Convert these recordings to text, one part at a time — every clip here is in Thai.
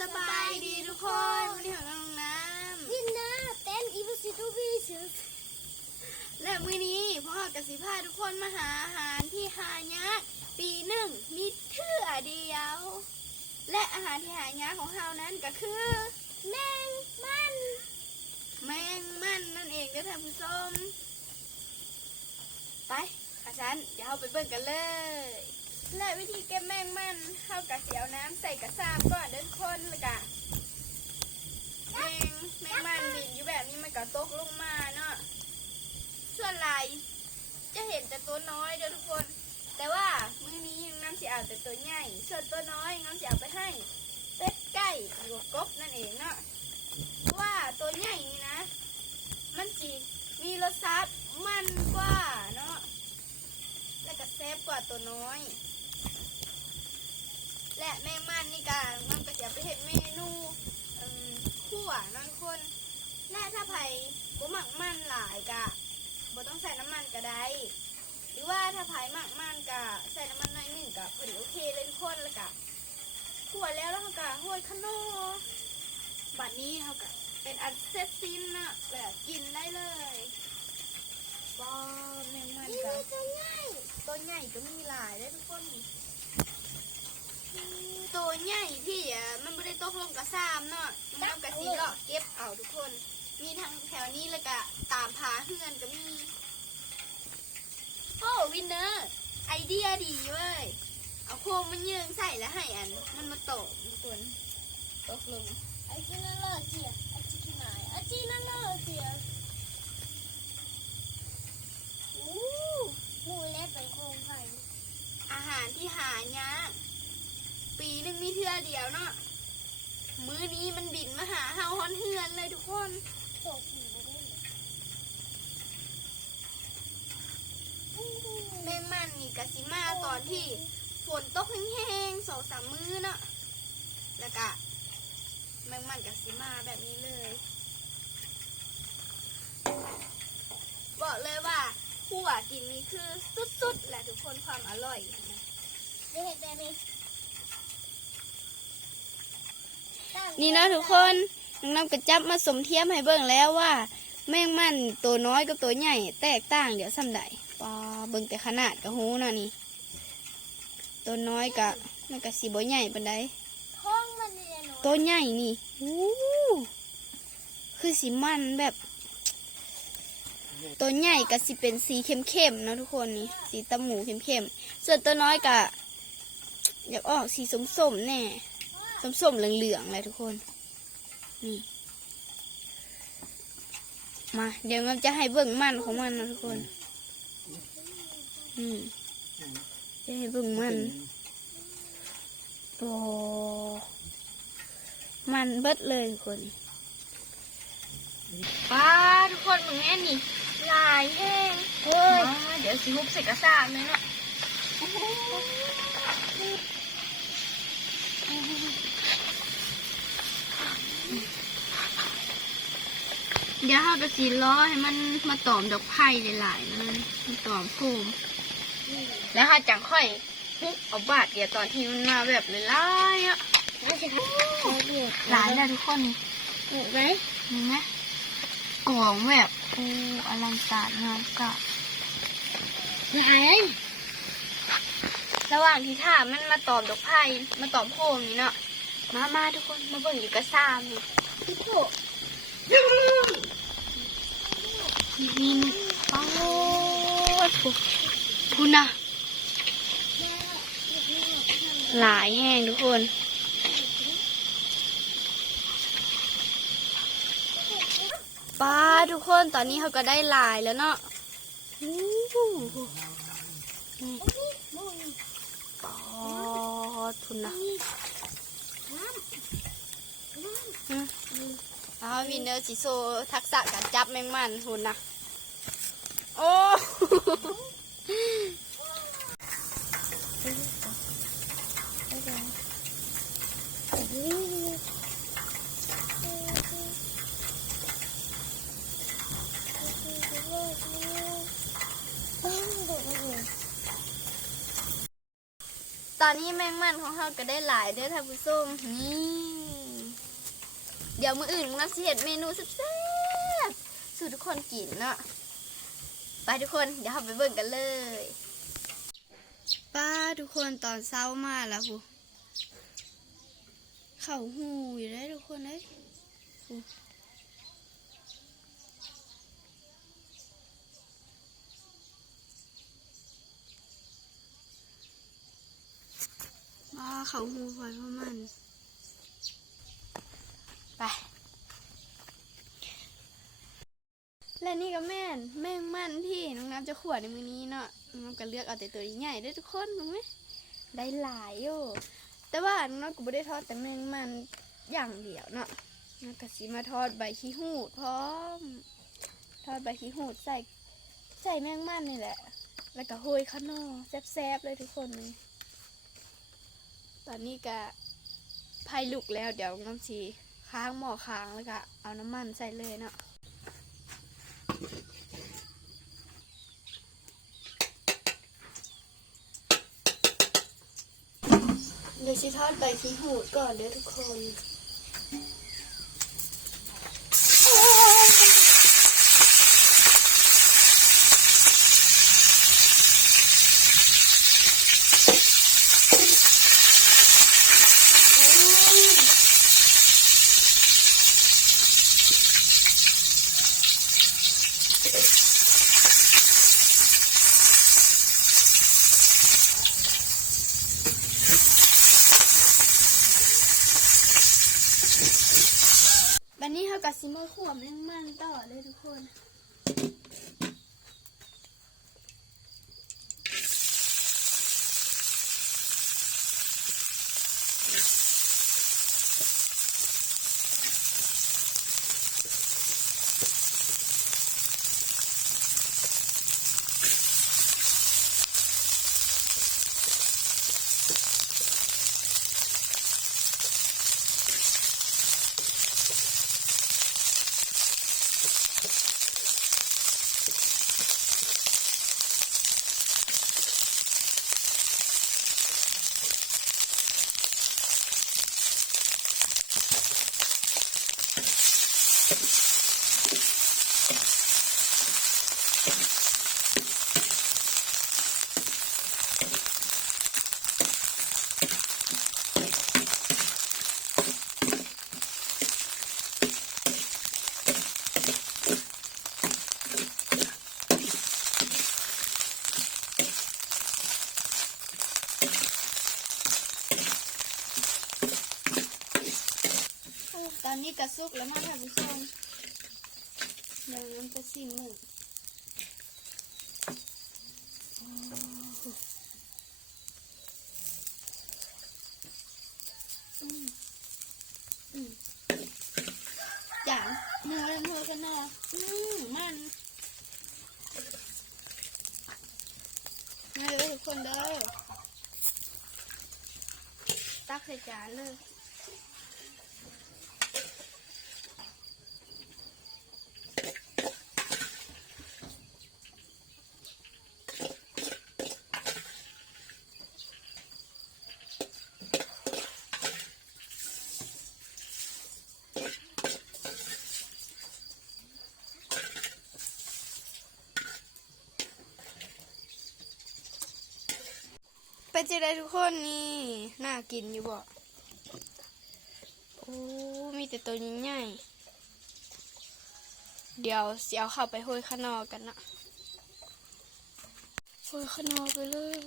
สบายดีทุกคนวันนี้ของน้องน้ำ วินนาเต้นอีบุสิตูบีชื่อ และมื้อนี้พ่อกับสิพาทุกคนมาหาอาหารที่หายากปีหนึ่งมีเทื่อเดียว และอาหารที่หายากของเรานั้นก็คือแมงมัน แมงมันนั่นเองเด้อท่านผู้ชมไปอาจารย์เดี๋ยวเราไปเบิ่งกันเลยและวิธีเก็บแมงมันเข้ากับเสียวน้ำใส่กระซาบก่อนเดินคนเลยกะแมงมันบินอยู่แบบนี้มันก็ตกลงมาเนาะส่วนลายจะเห็นแต่ตัวน้อยเด้อทุกคนแต่ว่ามื้อนี้น้ำจะเอาแต่ตัวใหญ่ส่วนตัวน้อยน้ำจะเอาไปให้เป็ดไก่หรือว่ากบนั่นเองเนาะเพราะว่าตัวใหญ่นี่นะมันจีมีรสชาติมันกว่าเนาะและก็แซ่บกว่าตัวน้อยและแมงมันนี่กันมันก็จะไปเห็นเมนูคั่วเนาะทุกคนและถ้าไผ่บ่หมักมันหลายกะบ่ต้องใส่น้ำมันก็ได้หรือว่าถ้าไผ่หมักมันกะใส่น้ำมันหน่อยหนึ่งกะพอดีโอเคเลยทุกคนแล้วกะคั่วแล้วเขากะห้อยขนมบัดนี้เขากะเป็นอันเสร็จสิ้นนะแบบกินได้เลยว้าวแมงมัน นี่ กะ มีตัวใหญ่ ตัวใหญ่ก็มีหลายเลยทุกคนตัวใหญ่ที่มันไม่ได้ตกลงกระซ้ำเนาะมันกระสีเลาะเก็บเอาทุกคน มีทั้งแถวนี้แล้วก็ตามผาเฮือนก็มีโอ้วินเนอร์ไอเดียดีเว้ยเอาโคมมันยืงใส่แล้วให้อันมันมาตกทุกคนตกลง ไอ้ที่นั่นเลยเจียไอ้ที่ที่ไหนไอ้ที่นั่นเลยเจียหมูเล็บเป็นโครงไข่ อาหารที่หายากปีหนึ่งมีเทื่อเดียวเนาะมื้อนี้มันบินมาหาเฮาฮอนเฮือนเลยทุกคน โตผีบ่ได้เลย แมงมันนี่กะสิมาตอนที่ฝนตกแห้งๆ2-3 มื้อเนาะแล้วก็แมงมันกะสิมาแบบนี้เลยบอกเลยว่าคั่วกินนี่คือสุดๆแหละทุกคนความอร่อย เดี๋ยวเห็นแต่นี่นะทุกคนน้องกระจับมาสมเทียมให้เบิ่งแล้วว่าแมงมันตัวน้อยกับตัวใหญ่แตกต่างเดี๋ยวซ้ำใดปอเบิ่งแต่ขนาดกับหูน่ะนี่ตัวน้อยกับมันกับสีบ่ใหญ่ปานใด ท้องมันเนี่ยเนาะ ตัวใหญ่นี่คือสีมันแบบตัวใหญ่กับสีเป็นสีเข้มๆนะทุกคนนี่สีตะหมูเข้มๆส่วนตัวน้อยกับอยากออกสีส้มๆแน่ส้มๆเหลืองๆเลยทุกคนนี่มาเดี๋ยวมันจะให้เบิ่งมันของมันนะทุกคนจะให้เบิ่งมันโอ้มันเบิดเลยทุกคนป้าทุกคนมึงแม่นี่ลายแห้งเฮ้ยเดี๋ยวสิฮุบใส่กระซาบเลยเนาะเดี๋ยวเราจะสีล้อให้มันมาตอมดอกไผ่หลายๆมันตอมโฟมแล้วค่ะจังค่อยฮุบเอาบาดเดี๋ยวตอนที่มันมาแบบหลายๆอ่ะหลายแล้วทุกคนเห็นไหมนี่นะกล่องแบบอลังการงามกะหลายระหว่างที่ท่ามันมาตอมดอกไผ่มาตอมโฟมนี่เนาะมาทุกคนมาเบิ่งอยู่กระซ่านี่พี่โกวินโอ้คุณนะหลายแห้งทุกคนป้าทุกคนตอนนี้เขาก็ได้หลายแล้วเนาะป้าทุนนะวินเนอร์จิโซทักษะการจับแมงมันทุนนะโอ้ตอนนี้แมงมันของเราก็ได้หลายเด้อท่านผู้ชมนี่ เดี๋ยวมื้ออื่นน้องสิเฮ็ดเมนูแซ่บๆสู่ทุกคนกินเนาะไปทุกคนเดี๋ยวเราไปเบิ่งกันเลยป้าทุกคนตอนเช้ามาแล้วผู้เข้าหูอยู่ได้ทุกคนเอ้ยเขาหูไฟเพราะมันไปและนี่ก็แม่งมันที่น้องน้ำจะขวดในมือนี้เนาะน้องน้ำก็เลือกเอาแต่ตัวใหญ่ด้วยทุกคนรู้ไหมได้หลายอยู่แต่ว่าน้องน้ำก็ไม่ได้ทอดแต่แม่งมันอย่างเดียวเนาะน้องก็สิมาทอดใบขี้หูดพร้อมทอดใบขี้หูดใส่แม่งมันนี่แหละแล้วก็โรยข้าวโพดแซ่บๆเลยทุกคนเลยตอนนี้ก็ไผ่ลุกแล้วเดี๋ยวน้ำชีค้างหม้อค้างแล้วก็เอาน้ำมันใส่เลยเนาะเดี๋ยวชีทอดใบขี้หูดก่อนเด้อทุกคนวันนี้เขากับซิมเมอร์ขวบแมงมันต่อเลยทุกคนตอนนี้กระซุกแล้วมาท่านผู้ชมเดี๋ยวน้ำจะซิมหนึ่งอย่างเนื้อกันเนาะมันมาเลยทุกคนเด้อตักใส่จานเลยไปเจอได้ทุกคนนี่น่ากินอยู่บ่โอ้มีแต่ตัวใหญ่ๆเดี๋ยวสิเอาเข้าไปโรยข้างนอกกันนะโรยข้างนอกไปเลย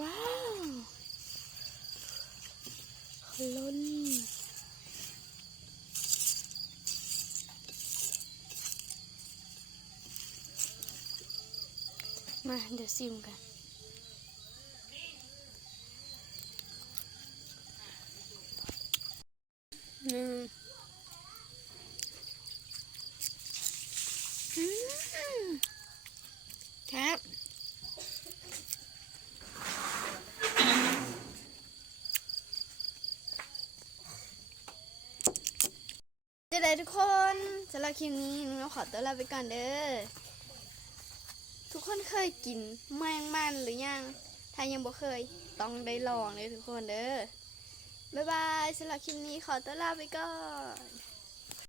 ว้าวล้นมาเดี๋ยวซิมกันครับจะได้ทุกคนสำหรับคลิปนี้น้องขอตัวลาไปก่อนเด้อทุกคน คนเคยกินแมงมันหรือยังถ้ายังบ่เคยต้องได้ลองเลยทุกคนเด้อบ๊ายบายสำหรับคลิปนี้ขอตัวลาไปก่อน